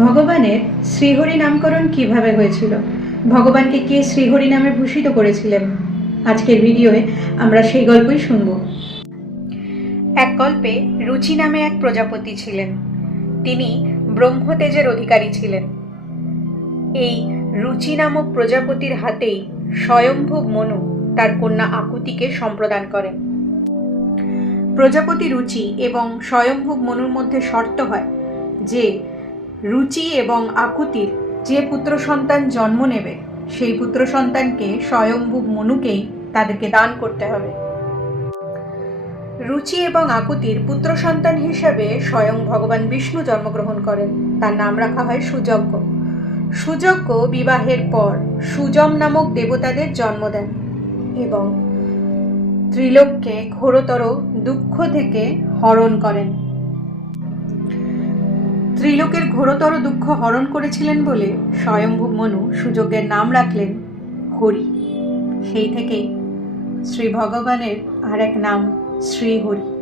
ভগবানের শ্রীহরি নামকরণ কিভাবে হয়েছিল, ভগবানকে কে শ্রীহরি নামে ভূষিত করেছিলেন, আজকের ভিডিওয়ে আমরা সেই গল্পই শুনব। এক গল্পে রুচি নামে এক প্রজাপতি ছিলেন। তিনি ব্রহ্মতেজের অধিকারী ছিলেন। এই রুচি নামক প্রজাপতির হাতেই স্বয়ম্ভু মনু তার কন্যা আকুতিকে সম্প্রদান করেন। প্রজাপতি রুচি এবং স্বয়ম্ভু মনুর মধ্যে শর্ত হয় যে রুচি এবং আকুতির যে পুত্র সন্তান জন্ম নেবে সেই পুত্র সন্তানকে স্বয়ম্ভু মনুকেই তাদেরকে দান করতে হবে। রুচি এবং আকুতির পুত্র সন্তান হিসাবে স্বয়ং ভগবান বিষ্ণু জন্মগ্রহণ করেন। তার নাম রাখা হয় সুযজ্ঞ। সুযজ্ঞ বিবাহের পর সুযম নামক দেবতাদের জন্ম দেন এবং ত্রিলোককে ঘোরতর দুঃখ থেকে হরণ করেন। ত্রিলোকের ঘোরতর দুঃখ হরণ করেছিলেন বলে স্বয়ম্ভু মনু সুযজ্ঞের নাম রাখলেন হরি। সেই থেকেই শ্রী ভগবানের আর এক নাম শ্রীহরি।